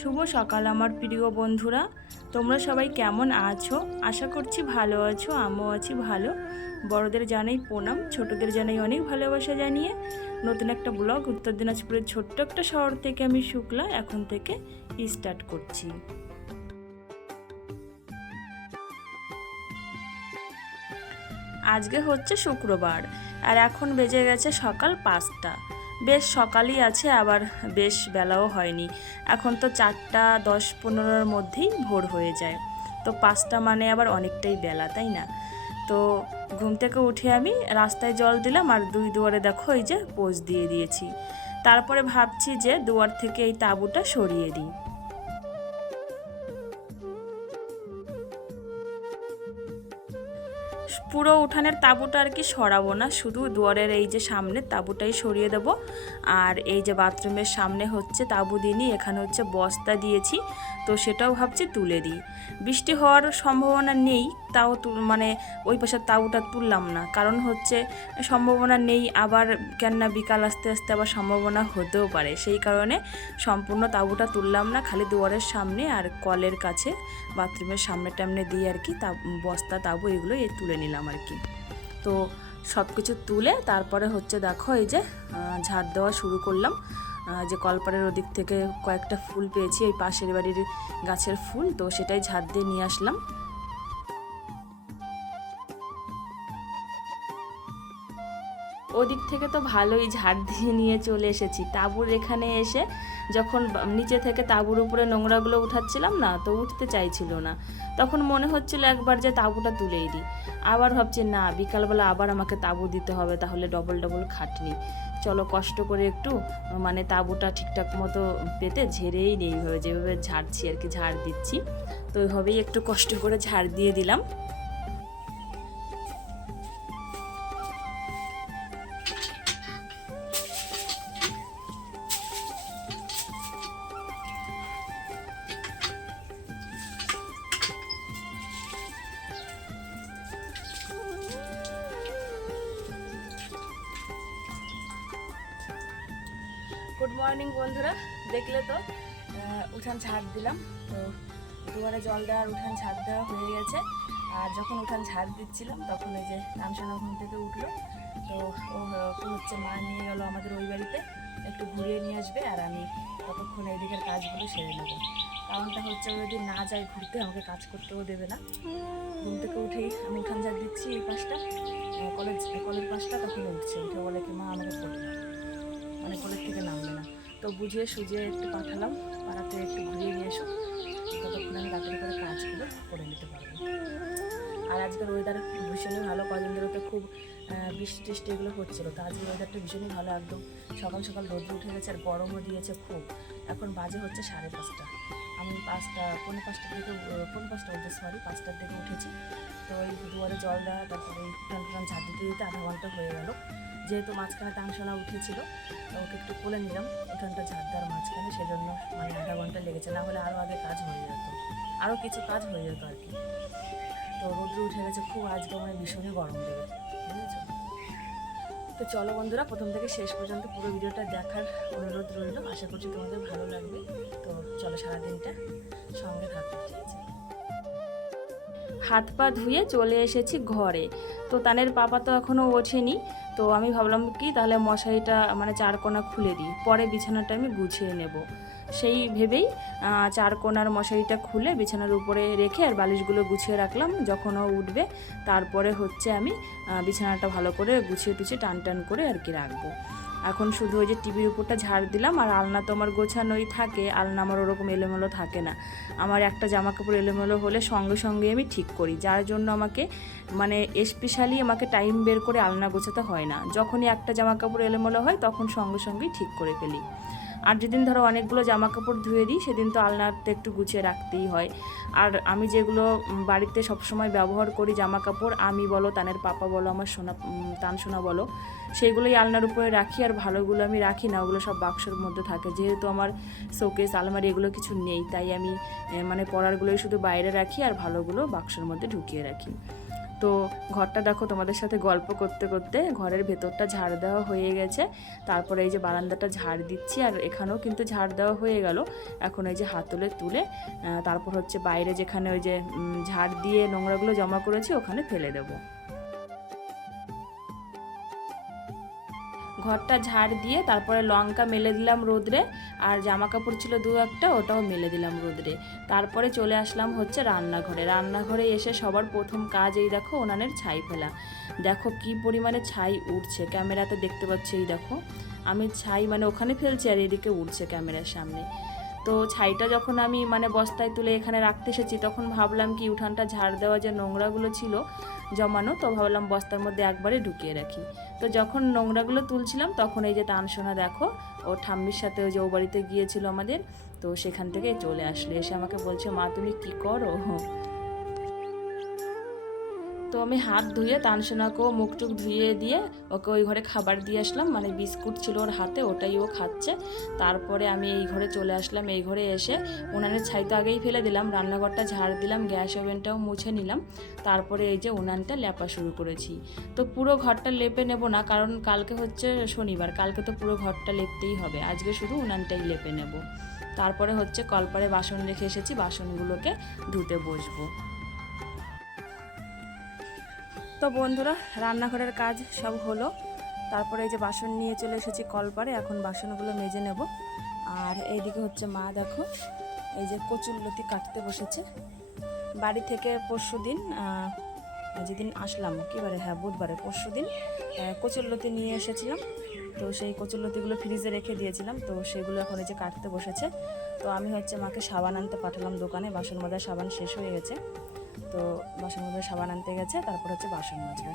শুভ সকাল আমার প্রিয় বন্ধুরা, তোমরা সবাই কেমন আছো? আশা করছি ভালো আছো, আমিও আছি ভালো। বড়দের জানাই প্রণাম, ছোটদের জানাই অনেক ভালোবাসা জানিয়ে নতুন একটা ব্লগ উত্তর দিনাজপুরের ছোট্ট একটা শহর থেকে আমি শুক্লা এখন থেকে স্টার্ট করছি। আজকে হচ্ছে শুক্রবার আর এখন বেজে গেছে সকাল 5টা। বেশ সকালই আছে, আবার বেশ বেলাও হয়নি। এখন তো 4:10-15 মধ্যেই ভোর হয়ে যায়, তো 5টা মানে আবার অনেকটাই বেলা, তাই না? তো ঘুম থেকে উঠে আমি রাস্তায় জল দিলাম আর দুয়ারে দেখো এই যে পোজ দিয়ে দিয়েছি। তারপরে ভাবছি যে দুয়ার থেকে এই তাঁবুটা সরিয়ে দিই। পুরো উঠানের তাঁবুটা আর কি সরাবো না, শুধু দুয়ারের এই যে সামনে তাঁবুটাই সরিয়ে দেব। আর এই যে বাথরুমের সামনে হচ্ছে তাঁবু দিইনি, এখানে হচ্ছে বস্তা দিয়েছি, তো সেটাও ভাবছি তুলে দিই। বৃষ্টি হওয়ার সম্ভাবনা নেই, তাও মানে ওই পাশের তাঁবুটা তুললাম না, কারণ হচ্ছে সম্ভাবনা নেই, আবার কেননা বিকাল আস্তে আস্তে আবার সম্ভাবনা হতেও পারে, সেই কারণে সম্পূর্ণ তাঁবুটা তুললাম না, খালি দুয়ারের সামনে আর কলের কাছে বাথরুমের সামনে টামনে দিয়ে আর কি বস্তা তাঁবু এগুলো তুলে নিলাম আর কি। তো সব কিছু তুলে তারপরে হচ্ছে দেখো এই যে ঝাড় দেওয়া শুরু করলাম। যে কলপাড়ের ওদিক থেকে কয়েকটা ফুল পেয়েছি, এই পাশের বাড়ির গাছের ফুল, তো সেটাই ঝাড় দিয়ে নিয়ে আসলাম। ওদিক থেকে তো ভালোই ঝাড় দিয়ে নিয়ে চলে এসেছি, তাঁবুর এখানে এসে যখন নিচে থেকে তাঁবুর উপরে নোংরাগুলো উঠাচ্ছিলাম না, তো উঠতে চাইছিল না, তখন মনে হচ্ছিল একবার যে তাঁবুটা তুলেই দিই। আবার ভাবছি না, বিকালবেলা আবার আমাকে তাঁবু দিতে হবে, তাহলে ডবল ডবল খাটনি, চলো কষ্ট করে একটু মানে তাঁবুটা ঠিকঠাক মতো পেতে ঝেড়েই নেই, এইভাবে যেভাবে ঝাড়ছি আর কি, ঝাড় দিচ্ছি, তো ওইভাবেই একটু কষ্ট করে ঝাড় দিয়ে দিলাম। গুড মর্নিং বন্ধুরা, দেখলে তো উঠান ঝাড় দিলাম, তো দুয়ারে জল দেওয়ার উঠান ঝাড় দেওয়া হয়ে গেছে। আর যখন উঠান ঝাড় দিচ্ছিলাম তখন এই যে কাঞ্চনা ঘুম থেকে উঠলো, তো ও হচ্ছে মা নিয়ে গেল আমাদের ওই বাড়িতে, একটু ঘুরিয়ে নিয়ে আসবে, আর আমি ততক্ষণ এইদিকের কাজগুলো সেরে নেবো। কারণটা হচ্ছে ও যদি না যায় ঘুরতে আমাকে কাজ করতেও দেবে না। ঘুম থেকে উঠেই আমি উঠান ঝাড় দিচ্ছি এই পাশটা, কলের পাশটা, তখন উঠছে, উঠে বলে কি মা আমাকে করবে না, মানে কলের থেকে নামবে না। তো বুঝিয়ে সুঝিয়ে একটু পাঠালাম, পাড়াতে একটু ঘুরিয়ে নিয়ে এসো, ততক্ষণ আমি তাড়াতাড়ি করে কাজগুলো করে নিতে পারবো। আর আজকের ওয়েদার ভীষণই ভালো, কদিন ধরে তো খুব বৃষ্টি টিষ্টি এগুলো হচ্ছিলো, তো আজকের ওয়েদারটা ভীষণই ভালো, একদম সকাল সকাল রোদ্র উঠে গেছে আর গরমও দিয়েছে খুব। এখন বাজে হচ্ছে 5:30, আমি 5:45 থেকে 5:টার দিকে উঠেছি। তো এই দুয়ারে জল দেওয়া, তারপরে এই টান ঝাড় দিতে দিতে আধা ঘন্টা হয়ে গেল। যেহেতু মাঝখানে টাংসোনা উঠেছিল, ওকে একটু কোলে নিলাম উঠানটা ঝাড় দেওয়ার মাঝখানে, সেজন্য মানে আধা ঘন্টা লেগেছে, না হলে আরও আগে কাজ হয়ে যেত, আরও কিছু কাজ হয়ে যেত আর কি। তো রোদ্র উঠে গেছে খুব, আজকে মানে ভীষণই গরম দেবে, বুঝেছো? তো চলো বন্ধুরা, প্রথম থেকে শেষ পর্যন্ত পুরো ভিডিওটা দেখার অনুরোধ রইল, আশা করছি তোমাদের ভালো লাগবে। তো চলো সারাদিনটা সঙ্গে থাকো, ঠিক আছে? হাত পা ধুয়ে চলে এসেছি ঘরে, তো তানের পাপা তো এখনও ওঠেনি, তো আমি ভাবলাম কি তাহলে মশারিটা মানে 4 কোণা খুলে দিই, পরে বিছানাটা আমি গুছিয়ে নেব, সেই ভেবেই 4 কোণার মশারিটা খুলে বিছানার উপরে রেখে আর বালিশগুলো গুছিয়ে রাখলাম, যখন ও উঠবে তারপরে হচ্ছে আমি বিছানাটা ভালো করে গুছিয়ে টুছিয়ে টান টান করে আর কি রাখবো। এখন শুধু ওই যে টিভির উপরটা ঝাড় দিলাম, আর আলনা তো আমার গোছানোই থাকে, আলনা আমার ওরকম এলোমেলো থাকে না। আমার একটা জামা কাপড় এলোমেলো হলে সঙ্গে সঙ্গে আমি ঠিক করি, যার জন্য আমাকে মানে স্পেশালি আমাকে টাইম বের করে আলনা গোছাতে হয় না, যখনই একটা জামা কাপড় এলোমেলো হয় তখন সঙ্গে সঙ্গেই ঠিক করে ফেলি। আর যেদিন ধরো অনেকগুলো জামা কাপড় ধুয়ে দিই সেদিন তো আলনাতে একটু গুছিয়ে রাখতেই হয়। আর আমি যেগুলো বাড়িতে সবসময় ব্যবহার করি জামা কাপড়, আমি বলো তানের পাপা বলো আমার সোনা তান সোনা বলো, সেইগুলোই আলনার উপরে রাখি, আর ভালোগুলো আমি রাখি না, ওগুলো সব বাক্সের মধ্যে থাকে, যেহেতু আমার শোকেস আলমারি এগুলো কিছু নেই, তাই আমি মানে পরারগুলোই শুধু বাইরে রাখি আর ভালোগুলো বাক্সের মধ্যে ঢুকিয়ে রাখি। তো ঘরটা দেখো তোমাদের সাথে গল্প করতে করতে ঘরের ভেতরটা ঝাড় দেওয়া হয়ে গেছে। তারপরে এই যে বারান্দাটা ঝাড় দিচ্ছি, আর এখানেও কিন্তু ঝাড় দেওয়া হয়ে গেল। এখন এই যে হাতলে তুলে তারপর হচ্ছে বাইরে যেখানে ওই যে ঝাড় দিয়ে নোংরাগুলো জমা করেছি ওখানে ফেলে দেবো। ঘরটা ঝাড় দিয়ে তারপরে লঙ্কা মেলে দিলাম রোদ্রে, আর জামা কাপড় ছিল দু একটা, ওটাও মেলে দিলাম রোদ্রে। তারপরে চলে আসলাম হচ্ছে রান্নাঘরে। রান্নাঘরে এসে সবার প্রথম কাজ এই দেখো উনানের ছাই ফেলা। দেখো কি পরিমাণে ছাই উঠছে, ক্যামেরাতে দেখতে পাচ্ছি। এই দেখো আমি ছাই মানে ওখানে ফেলছি আর এদিকে উঠছে ক্যামেরার সামনে। তো ছাইটা যখন আমি মানে বস্তায় তুলে এখানে রাখতে এসেছি তখন ভাবলাম কি উঠানটা ঝাড় দেওয়া যে নোংরাগুলো ছিল জমানো, তো ভাবলাম বস্তার মধ্যে একবারে ঢুকিয়ে রাখি। তো যখন নোংরাগুলো তুলছিলাম তখন এই যে তানসোনা দেখো ও ঠাম্মির সাথে ওই যে ও বাড়িতে গিয়েছিল আমাদের, তো সেখান থেকে চলে আসলে, এসে আমাকে বলছে মা তুমি কি করো। তো আমি হাত ধুয়ে তানসোনাকেও মুখ টুক ধুয়ে দিয়ে ওকে ওই ঘরে খাবার দিয়ে আসলাম, মানে বিস্কুট ছিল ওর হাতে ওটাই ও খাচ্ছে। তারপরে আমি এই ঘরে চলে আসলাম। এই ঘরে এসে উনানের ছাই তো আগেই ফেলে দিলাম, রান্নাঘরটা ঝাড় দিলাম, গ্যাস ওভেনটাও মুছে নিলাম। তারপরে এই যে উনানটা লেপা শুরু করেছি। তো পুরো ঘরটা লেপে নেব না, কারণ কালকে হচ্ছে শনিবার, কালকে তো পুরো ঘরটা লেপতেই হবে, আজকে শুধু উনানটাই লেপে নেব। তারপরে হচ্ছে কলপারে বাসন রেখে এসেছি, বাসনগুলোকে ধুতে বসবো। তো বন্ধুরা রান্নাঘরের কাজ সব হলো, তারপরে এই যে বাসন নিয়ে চলে এসেছি কলপারে, এখন বাসনগুলো মেজে নেব। আর এইদিকে হচ্ছে মা দেখো এই যে কচুরলতি কাটতে বসেছে। বাড়ি থেকে পরশুদিন যেদিন আসলাম কীবারে, হ্যাঁ বুধবারে, পরশুদিন কচুরলতি নিয়ে এসেছিলাম। তো সেই কচুরলতিগুলো ফ্রিজে রেখে দিয়েছিলাম, তো সেগুলো এখন এই যে কাটতে বসেছে। তো আমি হচ্ছে মাকে সাবান আনতে পাঠালাম দোকানে, বাসন মাজার সাবান শেষ হয়ে গেছে, তো বাসন মাজার সাবান আনতে গেছে। তারপর হচ্ছে বাসন মাজবে,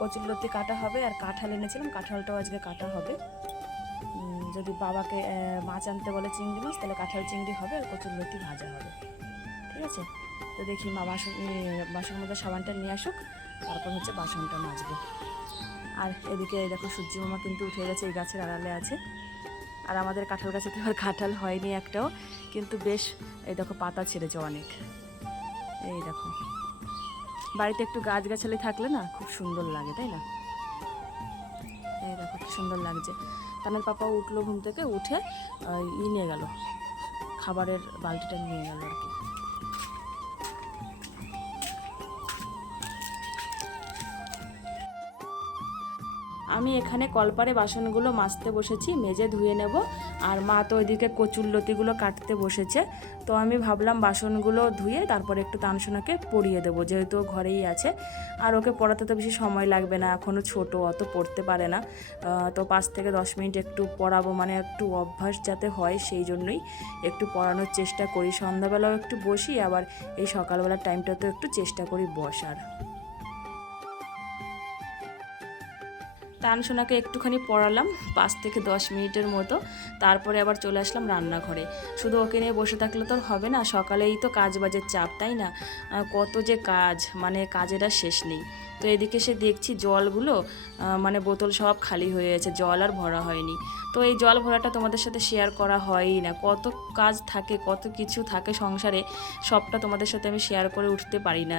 কচুরলতি কাটা হবে, আর কাঁঠাল এনেছিলাম কাঁঠালটাও আজকে কাটা হবে। যদি বাবাকে মাছ আনতে বলে চিংড়ি মাছ, তাহলে কাঁঠাল চিংড়ি হবে আর কচুরলতি ভাজা হবে, ঠিক আছে। তো দেখি মা বাসন মাজার সাবানটা নিয়ে আসুক, তারপর হচ্ছে বাসনটা মাজবো। আর এদিকে দেখো সূর্য মামা কিন্তু উঠে গেছে, এই গাছের আড়ালে আছে। আর আমাদের কাঁঠাল গাছে তো এবার কাঁঠাল হয়নি একটাও, কিন্তু বেশ এই দেখো পাতা ছেড়েছে অনেক। এই দেখো বাড়িতে একটু গাছগাছালি থাকলে না খুব সুন্দর লাগে, তাই না? এই দেখো কি সুন্দর লাগছে। তানের পাপা উঠলো ঘুম থেকে, উঠে নিয়ে গেল, খাবারের বালতিটা নিয়ে গেল আর কি। আমি এখানে কলপারে বাসনগুলো মাজতে বসেছি, মেজে ধুয়ে নেব। আর মা তো ওইদিকে কচুরলতিগুলো কাটতে বসেছে। তো আমি ভাবলাম বাসনগুলো ধুয়ে তারপরে একটু তানসোনাকে পরিয়ে দেবো, যেহেতু ঘরেই আছে। আর ওকে পড়াতে তো বেশি সময় লাগবে না, এখনও ছোটো, অত পড়তে পারে না। তো 5 থেকে 10 মিনিট একটু পড়াবো, মানে একটু অভ্যাস যাতে হয় সেই জন্যই একটু পড়ানোর চেষ্টা করি। সন্ধ্যাবেলাও একটু বসি, আবার এই সকালবেলার টাইমটাতেও একটু চেষ্টা করি বসার। তানসোনাকে একটুখানি পড়ালাম 5 থেকে 10 মিনিটের মতো, তারপরে আবার চলে আসলাম রান্নাঘরে। শুধু ওকে নিয়ে বসে থাকলে তো হবে না, সকালেই তো কাজ বাজের চাপ, তাই না? কত যে কাজ, মানে কাজের আর শেষ নেই। তো এদিকে সে দেখছি জলগুলো মানে বোতল সব খালি হয়ে গেছে, জল আর ভরা হয়নি। তো এই জল ভরাটা তোমাদের সাথে শেয়ার করা হয়ই না, কত কাজ থাকে, কত কিছু থাকে সংসারে, সবটা তোমাদের সাথে আমি শেয়ার করে উঠতে পারি না।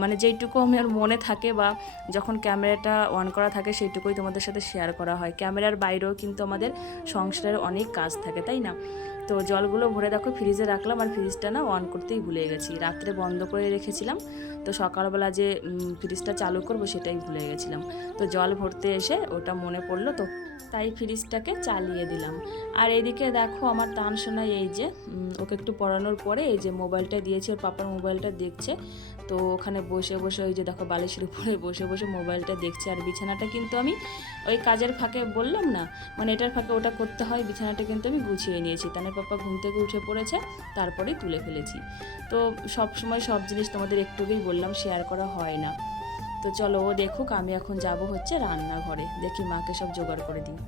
মানে যেইটুকু আমার মনে থাকে বা যখন ক্যামেরাটা অন করা থাকে সেইটুকুই তোমাদের সাথে শেয়ার করা হয়। ক্যামেরার বাইরেও কিন্তু আমাদের সংসারের অনেক কাজ থাকে, তাই না? তো জলগুলো ভরে দেখো ফ্রিজে রাখলাম, আর ফ্রিজটা না অন করতেই ভুলে গেছি, রাত্রে বন্ধ করে রেখেছিলাম। তো সকালবেলা যে ফ্রিজটা চালু করবো সেটাই ভুলে গেছিলাম। তো জল ভরতে এসে ওটা মনে পড়লো, তো তাই ফ্রিজটাকে চালিয়ে দিলাম। আর এইদিকে দেখো আমার তানসোনা এই যে ওকে একটু পড়ানোর পরে এই যে মোবাইলটা দিয়েছি, ওর পাপার মোবাইলটা দেখছে। তো ওখানে বসে বসে ওই যে দেখো বালিশের উপরে বসে বসে মোবাইলটা দেখছে। আর বিছানাটা কিন্তু আমি ওই কাজের ফাঁকে বললাম না, মানে এটার ফাঁকে ওটা করতে হয়, বিছানাটা কিন্তু আমি গুছিয়ে নিয়েছি। তানের পাপা ঘুম থেকে উঠে পড়েছে, তারপরেই তুলে ফেলেছি। তো সব সময় সব জিনিস তোমাদের একটুকুই বললাম, শেয়ার করা হয় না। তো চলো ও দেখুক, আমি এখন যাব হচ্ছে রান্নাঘরে, দেখি মাকে সব জোগাড় করে দিই।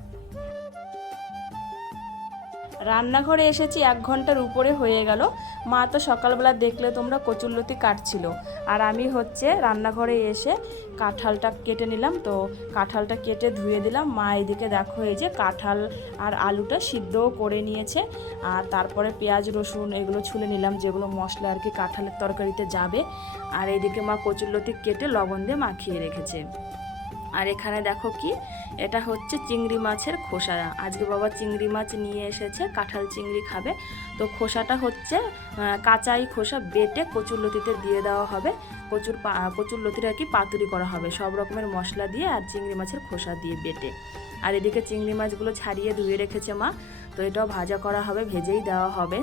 রান্নাঘরে এসেছি 1 ঘন্টার উপরে হয়ে গেল। মা তো সকালবেলা দেখলে তোমরা কচুরলতি কাটছিল, আর আমি হচ্ছে রান্নাঘরে এসে কাঁঠালটা কেটে নিলাম। তো কাঁঠালটা কেটে ধুয়ে দিলাম। মা এদিকে দেখো এই যে কাঁঠাল আর আলুটা সিদ্ধও করে নিয়েছে, আর তারপরে পেঁয়াজ রসুন এগুলো ছুলে নিলাম, যেগুলো মশলা আর কি কাঁঠালের তরকারিতে যাবে। আর এইদিকে মা কচুরলতি কেটে লবণ দিয়ে মাখিয়ে রেখেছে। আর এখানে দেখো কি, এটা হচ্ছে চিংড়ি মাছের খোসা। আজকে বাবা চিংড়ি মাছ নিয়ে এসেছে, কাঁঠাল চিংড়ি খাবে। তো খোসাটা হচ্ছে কাঁচাই খোসা বেটে কচুরলতিতে দিয়ে দেওয়া হবে। কচুরলতিটা আর কি পাতুরি করা হবে সব রকমের মশলা দিয়ে আর চিংড়ি মাছের খোসা দিয়ে বেটে। আর এদিকে চিংড়ি মাছগুলো ছাড়িয়ে ধুয়ে রেখেছে মা। তো এটাও ভাজা করা হবে, ভেজেই দেওয়া হবে।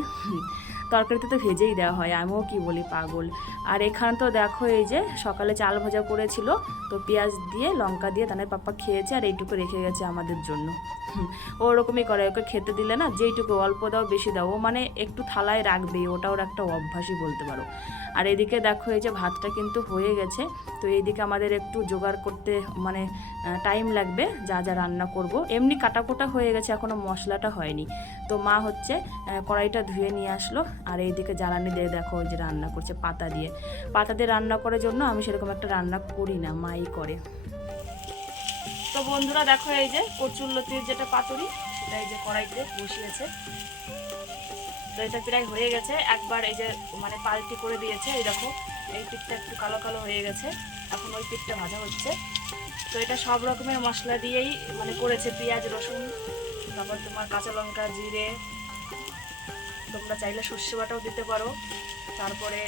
তরকারিতে তো ভেজেই দেওয়া হয়, আমিও কি বলি পাগল। আর এখানে তো দেখো এই যে সকালে চাল ভাজা করেছিল, তো পেঁয়াজ দিয়ে লঙ্কা দিয়ে তানের পাপ্পা খেয়েছে, আর এইটুকু রেখে গেছে আমাদের জন্য। ওরকমই করে, ওকে খেতে দিলে না যেইটুকু অল্প দাও বেশি দাও, ও মানে একটু থালায় রাখবেই, ওটা ওর একটা অভ্যাসই বলতে পারো। আর এদিকে দেখো এই যে ভাতটা কিন্তু হয়ে গেছে। তো এইদিকে আমাদের একটু জোগাড় করতে মানে টাইম লাগবে, যা যা রান্না করব। এমনি কাটাকুটা হয়ে গেছে, এখনও মশলাটা হয়নি। তো মা হচ্ছে কড়াইটা ধুয়ে নিয়ে আসলো, আর এইদিকে জ্বালানি দিয়ে দেখো ওই যে রান্না করছে পাতা দিয়ে। পাতা দিয়ে রান্না করার জন্য আমি সেরকম একটা রান্না করি না, মাই করে। তো বন্ধুরা দেখো এই যে কচুরলতির যেটা পাতুরি, সেটা এই যে কড়াইতে বসিয়েছে। তো এটা প্রায় হয়ে গেছে, একবার এই যে মানে পাল্টি করে দিয়েছে। এই দেখো এই পিঠটা একটু কালো কালো হয়ে গেছে, এখন ওই পিঠটা ভাজা হচ্ছে। তো এটা সব রকমের মশলা দিয়েই মানে করেছে, পেঁয়াজ রসুন, তারপর তোমার কাঁচা লঙ্কা জিরে, তোমরা চাইলে সর্ষে বাটাও দিতে পারো, তারপরে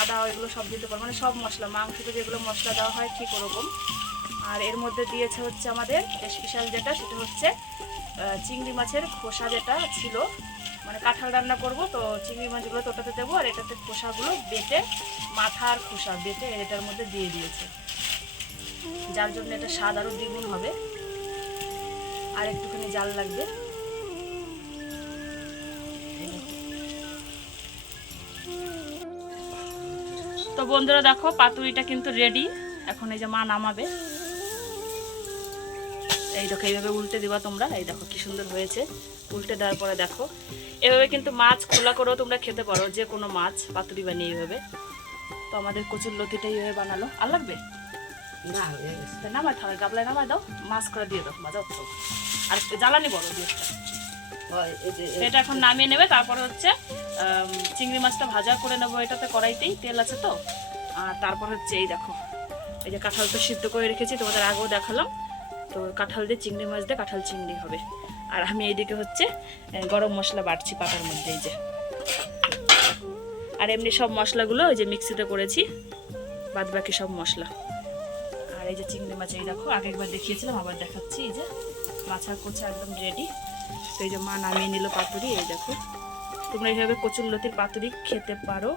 আদা, এগুলো সব দিতে পারো, মানে সব মশলা মাংসতে যেগুলো মশলা দেওয়া হয় ঠিক ওরকম। আর এর মধ্যে দিয়েছে হচ্ছে আমাদের স্পেশাল যেটা, সেটা হচ্ছে চিংড়ি মাছের খোসা যেটা ছিল, মানে কাঁঠাল রান্না করব তো চিংড়ি মাছগুলো তো ওটাতে দেবো, আর এটাতে খোসাগুলো বেটে, মাথার খোসা বেটে এটার মধ্যে দিয়ে দিয়েছে, যার জন্য এটা স্বাদ আরও দ্বিগুণ হবে, আর একটুখানি জাল লাগবে। তো বন্ধুরা দেখো পাতুরিটা কিন্তু রেডি, এখন এই যে মা নামাবে। এই দেখো এইভাবে উল্টে দিবা তোমরা, এই দেখো কি সুন্দর হয়েছে। উল্টে দেওয়ার পরে দেখো এভাবে কিন্তু মাছ খোলা করেও তোমরা খেতে পারো, যে কোনো মাছ পাতুরি বানিয়ে এইভাবে। তো আমাদের কচুরলতিটা এইভাবে বানালো। আর লাগবে না, নামায় থামে গাবলায় নামায় দাও, মাছ করে দিয়ে দাও, মজা হতো। আর জ্বালানি বড় দিয়ে এটা এখন নামিয়ে নেবে। তারপরে হচ্ছে চিংড়ি মাছটা ভাজা করে নেবো, এটাতে কড়াইতেই তেল আছে তো। আর তারপর হচ্ছে এই দেখো এই যে কাঁঠাল তো সিদ্ধ করে রেখেছি, তোমাদের আগেও দেখালাম। তো কাঁঠাল দিয়ে চিংড়ি মাছ দিয়ে কাঁঠাল চিংড়ি হবে। আর আমি এইদিকে হচ্ছে গরম মশলা বাটছি পাতার মধ্যে, এই যে। আর এমনি সব মশলাগুলো ওই যে মিক্সিতে করেছি, বাদ বাকি সব মশলা। আর এই যে চিংড়ি মাছ, এই দেখো আগে একবার দেখিয়েছিলাম, আবার দেখাচ্ছি। এই যে মাছা কোচা একদম রেডি। তো এই যে মা নামিয়ে নিল পাতুরি। এই দেখো তোমরা এইভাবে কচুরলতির পাতুরি খেতে পারো।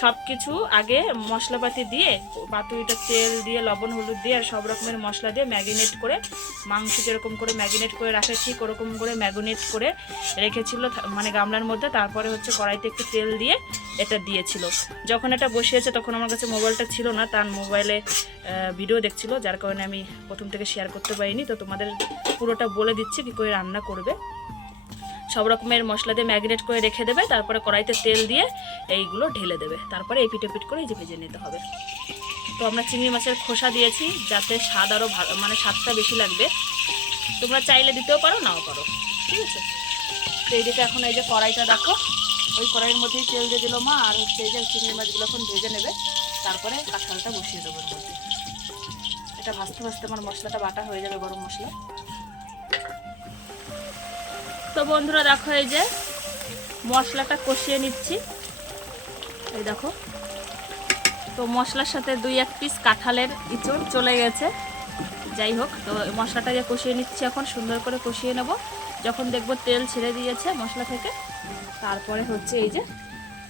সব কিছু আগে মশলাপাতি দিয়ে, পাতুরিটা তেল দিয়ে লবণ হলুদ দিয়ে আর সব রকমের মশলা দিয়ে ম্যারিনেট করে, মাংস যেরকম করে ম্যারিনেট করে রাখে ঠিক ওরকম করে ম্যারিনেট করে রেখেছিল মানে গামলার মধ্যে। তারপরে হচ্ছে কড়াইতে একটু তেল দিয়ে এটা দিয়েছিল। যখন এটা বসিয়েছে তখন আমার কাছে মোবাইলটা ছিল না, তার মোবাইলে ভিডিও দেখছিল, যার কারণে আমি প্রথম থেকে শেয়ার করতে পারিনি। তো তোমাদের পুরোটা বলে দিচ্ছি কী করে রান্না করবে। সব রকমের মশলা দিয়ে ম্যারিনেট করে রেখে দেবে, তারপরে কড়াইতে তেল দিয়ে এইগুলো ঢেলে দেবে, তারপরে এই পিঠে পিঠ করে এই যে ভেজে নিতে হবে। তো আমরা চিংড়ি মাছের খোসা দিয়েছি যাতে স্বাদ আরও ভালো, মানে স্বাদটা বেশি লাগবে। তোমরা চাইলে দিতেও পারো, নাও পারো, ঠিক আছে। তো এইদিকে এখন এই যে কড়াইটা দেখো, ওই কড়াইয়ের মধ্যেই তেল দিয়ে দিল মা। আর হচ্ছে এই যে চিংড়ি মাছগুলো এখন ভেজে নেবে, তারপরে কাঁঠালটা বসিয়ে দেবো এর মধ্যে। এটা ভাজতে ভাজতে আমার মশলাটা বাটা হয়ে যাবে, গরম মশলা। তো বন্ধুরা দেখো এই যে মশলাটা কষিয়ে নিচ্ছি, এই দেখো। তো মশলার সাথে 2-1 পিস কাঁঠালের ইঁচড় চলে গেছে, যাই হোক। তো মশলাটা যে কষিয়ে নিচ্ছি, এখন সুন্দর করে কষিয়ে নেব। যখন দেখবো তেল ছেড়ে দিয়েছে মশলা থেকে, তারপরে হচ্ছে এই যে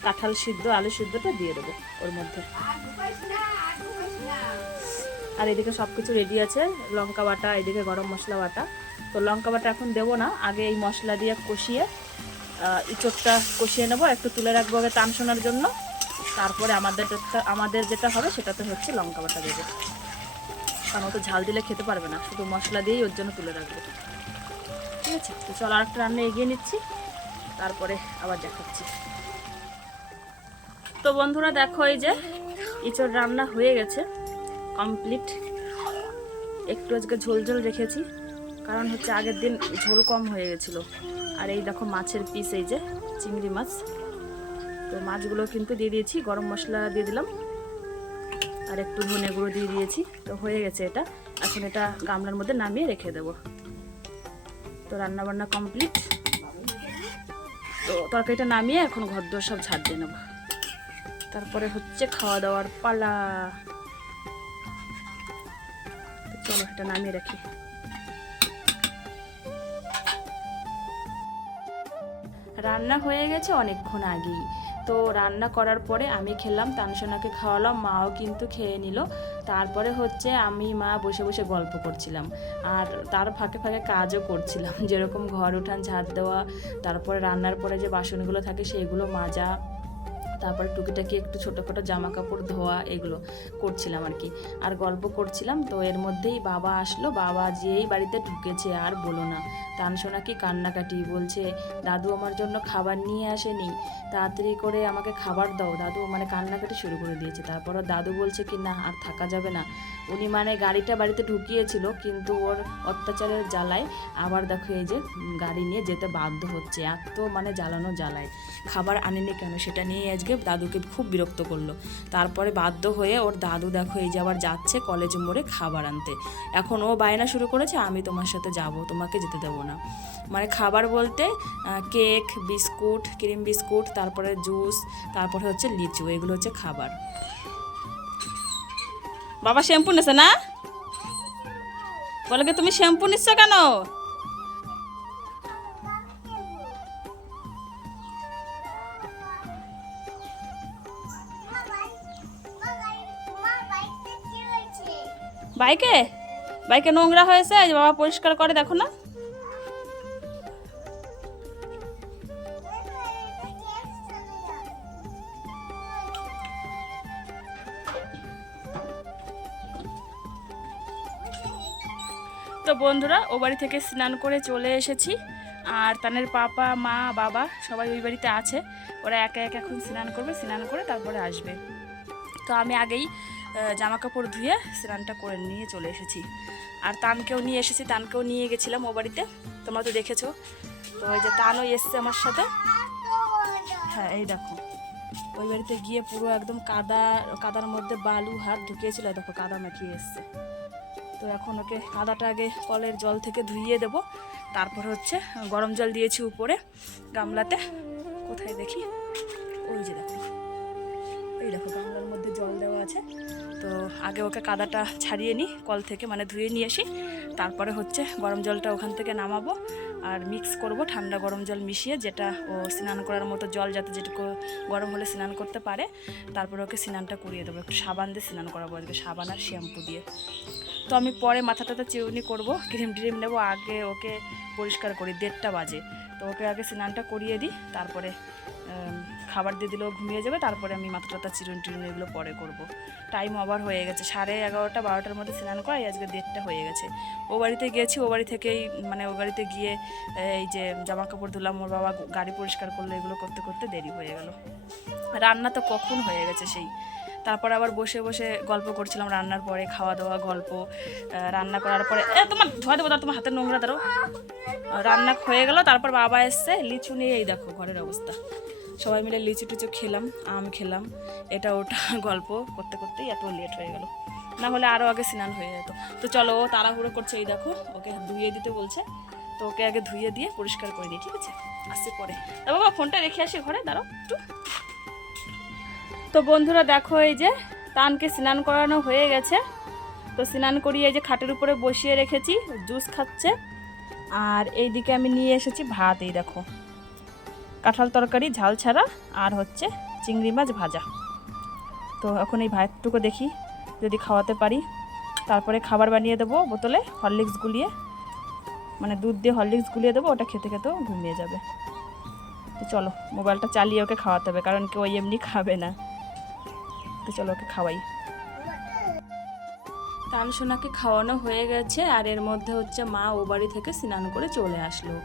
কাঁঠাল সিদ্ধ আলু সিদ্ধটা দিয়ে দেবো ওর মধ্যে। আর এদিকে সব কিছু রেডি আছে, লঙ্কা বাটা, এদিকে গরম মশলা বাটা। তো লঙ্কা বাটা এখন দেবো না, আগে এই মশলা দিয়ে কষিয়ে ইঁচড়টা কষিয়ে নেবো, একটু তুলে রাখবো আগে টান শোনার জন্য। তারপরে আমাদের যেটা হবে সেটাতে হচ্ছে লঙ্কা বাটা দেবো, কারণ ও তো ঝাল দিলে খেতে পারবে না, শুধু মশলা দিয়েই ওর জন্য তুলে রাখবো, ঠিক ঠিক আছে। তো চলো আরেকটা রান্না এগিয়ে নিচ্ছি, তারপরে আবার দেখাচ্ছি। তো বন্ধুরা দেখো, এই যে ইঁচড় রান্না হয়ে গেছে কমপ্লিট। একটু আজকে ঝোল ঝোল রেখেছি, কারণ হচ্ছে আগের দিন ঝোল কম হয়ে গেছিলো। আর এই দেখো মাছের পিস, এই যে চিংড়ি মাছ। তো মাছগুলো কিন্তু দিয়ে দিয়েছি, গরম মশলা দিয়ে দিলাম আর একটু ধনে গুঁড়ো দিয়ে দিয়েছি। তো হয়ে গেছে এটা। এখন এটা গামলার মধ্যে নামিয়ে রেখে দেব। তো রান্না বান্না কমপ্লিট। তো তরকারিটা নামিয়ে এখন ঘরদোর সব ঝাড় দিয়ে নেব, তারপরে হচ্ছে খাওয়া দাওয়ার পালা। তো চলো এটা নামিয়ে রাখি। রান্না হয়ে গেছে অনেকক্ষণ আগেই। তো রান্না করার পরে আমি খেলাম, তানসোনাকে খাওয়ালাম, মাও কিন্তু খেয়ে নিল। তারপরে হচ্ছে আমি মা বসে বসে গল্প করছিলাম, আর তার ফাঁকে ফাঁকে কাজও করছিলাম, যেরকম ঘর উঠান ঝাড় দেওয়া, তারপরে রান্নার পরে যে বাসনগুলো থাকে সেইগুলো মাজা, তারপরে টুকিটাকি একটু ছোটোখাটো জামা কাপড় ধোয়া, এগুলো করছিলাম আর কি, আর গল্প করছিলাম। তো এর মধ্যেই বাবা আসলো। বাবা যেই বাড়িতে ঢুকেছে আর বলো না, তানসোনা কি কান্নাকাটি, বলছে দাদু আমার জন্য খাবার নিয়ে আসেনি, তাড়াতাড়ি করে আমাকে খাবার দাও দাদু, মানে কান্নাকাটি শুরু করে দিয়েছে। তারপর দাদু বলছে কি না আর থাকা যাবে না, উনি মানে গাড়িটা বাড়িতে ঢুকিয়েছিল, কিন্তু ওর অত্যাচারের জ্বালায় আবার দেখো এই যে গাড়ি নিয়ে যেতে বাধ্য হচ্ছে। এত মানে জ্বালানো জ্বালায়, খাবার আনেনি কেন সেটা নিয়ে আজকে দাদুকে খুব বিরক্ত করলো। তারপরে বাধ্য হয়ে ওর দাদু দেখো এই যে আবার যাচ্ছে কলেজ মোড়ে খাবার আনতে। এখন ও বায়না শুরু করেছে আমি তোমার সাথে যাব, তোমাকে যেতে দেবো না। মানে খাবার বলতে কেক, বিস্কুট, ক্রিম বিস্কুট, তারপরে জুস, তারপরে হচ্ছে লিচু, এগুলো হচ্ছে খাবার। বাবা শ্যাম্পু নিছে না? বলে কি তুমি শ্যাম্পু নিচ্ছ কেন? বাইকে বাইকে নোংরা হয়েছে, বাবা পরিষ্কার করে, দেখো না। তো বন্ধুরা ও বাড়ি থেকে স্নান করে চলে এসেছি, আর তানের পাপা মা বাবা সবাই ওই বাড়িতে আছে। ওরা একা একা এখন স্নান করবে, স্নান করে তারপরে আসবে। তো আমি আগেই জামা কাপড় ধুয়ে স্নানটা করে নিয়ে চলে এসেছি, আর তানকেও নিয়ে এসেছি, তানকেও নিয়ে গেছিলাম ও বাড়িতে, তোমরা তো দেখেছো। তো ওই যে তানও এসছে আমার সাথে। হ্যাঁ এই দেখো, ওই বাড়িতে গিয়ে পুরো একদম কাদার মধ্যে বালু হাত ঢুকিয়েছিল, দেখো কাদা মাখিয়ে এসছে। তো এখন ওকে কাদাটা আগে কলের জল থেকে ধুইয়ে দেবো, তারপর হচ্ছে গরম জল দিয়েছি উপরে গামলাতে, কোথায় দেখি, ওই যে দেখো, এই দেখো গামলার মধ্যে জল দেওয়া আছে। তো আগে ওকে কাদাটা ছাড়িয়ে নিই কল থেকে, মানে ধুয়ে নিয়ে আসি, তারপরে হচ্ছে গরম জলটা ওখান থেকে নামাবো আর মিক্স করব ঠান্ডা গরম জল মিশিয়ে, যেটা ও স্নান করার মতো জল, যাতে যেটুকু গরম হলে স্নান করতে পারে। তারপরে ওকে স্নানটা করিয়ে দেবো, একটু সাবান দিয়ে স্নান করাবো আজকে, সাবান আর শ্যাম্পু দিয়ে। তো আমি পরে মাথাটাতে চিউনি করব, ক্রিম ট্রিম নেবো, আগে ওকে পরিষ্কার করি, 1:30টা বাজে। তো ওকে আগে স্নানটা করিয়ে দিই, তারপরে খাবার দিয়ে দিলেও ঘুমিয়ে যাবে, তারপরে আমি মাথাটা চিরুনি টিরুনি এগুলো পরে করব। টাইম ওভার হয়ে গেছে, 11:30 12টার মধ্যে স্নান করাই, আজকে 1:30টা হয়ে গেছে। ও বাড়িতে গিয়েছি, ও বাড়ি থেকেই মানে ও বাড়িতে গিয়ে এই যে জামা কাপড় ধুলাম, ওর বাবা গাড়ি পরিষ্কার করলো, এগুলো করতে করতে দেরি হয়ে গেল। রান্না তো কখন হয়ে গেছে সেই, তারপর আবার বসে বসে গল্প করছিলাম রান্নার পরে, খাওয়া দাওয়া গল্প। রান্না করার পরে তোমার ধোয়া দেবো, তোমার হাতের নোংরা ধরো। রান্না হয়ে গেল, তারপর বাবা এসছে লিচু নিয়ে, এই দেখো ঘরের অবস্থা। সবাই মিলে লিচু টিচু খেলাম, আম খেলাম, এটা ওটা গল্প করতে করতেই এত লেট হয়ে গেল, না হলে আরও আগে স্নান হয়ে যেত। তো চলো, ও তাড়াহুড়ো করছে, এই দেখো ওকে ধুয়ে দিতে বলছে, তো ওকে আগে ধুয়ে দিয়ে পরিষ্কার করে নিই, ঠিক আছে, আসছে পরে। তা বাবা ফোনটা রেখে আসি ঘরে, দাঁড়াও একটু। তো বন্ধুরা দেখো, এই যে তানকে স্নান করানো হয়ে গেছে। তো স্নান করিয়ে এই যে খাটের উপরে বসিয়ে রেখেছি, জুস খাচ্ছে। আর এইদিকে আমি নিয়ে এসেছি ভাত, এই দেখো কাঁঠাল তরকারি ঝাল ছাড়া, আর হচ্ছে চিংড়ি মাছ ভাজা। তো এখন এই ভাতটুকু দেখি যদি খাওয়াতে পারি, তারপরে খাবার বানিয়ে দেবো বোতলে হরলিক্স গুলিয়ে, মানে দুধ দিয়ে হরলিক্স গুলিয়ে দেবো, ওটা খেতে খেতেও ঘুমিয়ে যাবে। তো চলো মোবাইলটা চালিয়ে ওকে খাওয়াতে হবে, কারণ কেউ এমনি খাবে না। তো চলো ওকে খাওয়াই। তানসোনাকে খাওয়ানো হয়ে গেছে, আর এর মধ্যে হচ্ছে মা ও বাড়ি থেকে স্নান করে চলে আসলো।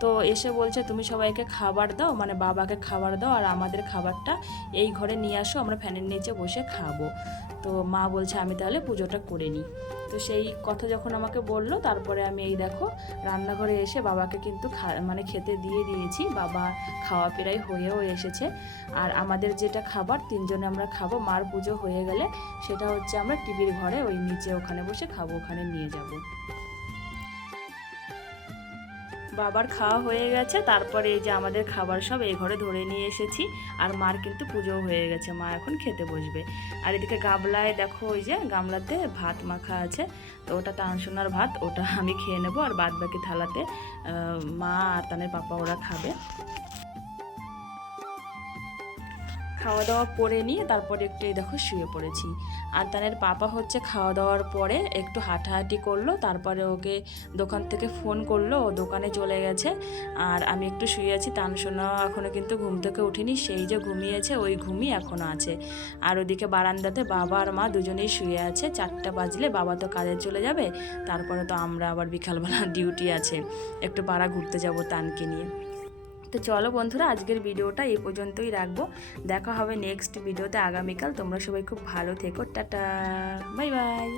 তো এসে বলছে তুমি সবাইকে খাবার দাও, মানে বাবাকে খাবার দাও, আর আমাদের খাবারটা এই ঘরে নিয়ে আসো, আমরা ফ্যানের নিচে বসে খাবো। তো মা বলছে আমি তাহলে পুজোটা করে নিই। তো সেই কথা যখন আমাকে বললো, তারপরে আমি এই দেখো রান্নাঘরে এসে বাবাকে কিন্তু মানে খেতে দিয়ে দিয়েছি। বাবা খাওয়া প্রায় হয়েও এসেছে। আর আমাদের যেটা খাবার তিনজনে আমরা খাবো, মার পুজো হয়ে গেলে সেটা হচ্ছে আমরা টিভির ঘরে ওই নিচে ওখানে বসে খাবো, ওখানে নিয়ে যাব। বাবার খাওয়া হয়ে গেছে, তারপরে এই যে আমাদের খাবার সব এই ঘরে ধরে নিয়ে এসেছি। আর মার কিন্তু পুজো হয়ে গেছে, মা এখন খেতে বসবে। আর এদিকে গামলায় দেখো ওই যে গামলাতে ভাত মাখা আছে, তো ওটা তানসোনার ভাত, ওটা আমি খেয়ে নেবো। আর বাদ বাকি থালাতে মা আর তানের পাপা ওরা খাবে। খাওয়া দাওয়া করে নিয়ে তারপরে একটু এই দেখো শুয়ে পড়েছি। আর তানের পাপা হচ্ছে খাওয়া দাওয়ার পরে একটু হাঁটাহাঁটি করলো, তারপরে ওকে দোকান থেকে ফোন করলো, ও দোকানে চলে গেছে। আর আমি একটু শুয়ে আছি। তানসোনা এখনও কিন্তু ঘুম থেকে উঠিনি, সেই যে ঘুমিয়েছে ওই ঘুমই এখনও আছে। আর ওদিকে বারান্দাতে বাবা আর মা দুজনেই শুয়ে আছে। 4টা বাজলে বাবা তো কাজে চলে যাবে, তারপরে তো আমরা আবার বিকালবেলা ডিউটি আছে, একটু পাড়া ঘুরতে যাব তানকে নিয়ে। তো চলো বন্ধুরা, আজকের ভিডিওটা এই পর্যন্তই রাখবো। দেখা হবে নেক্সট ভিডিওতে আগামীকাল। তোমরা সবাই খুব ভালো থেকো, টাটা, বাই বাই।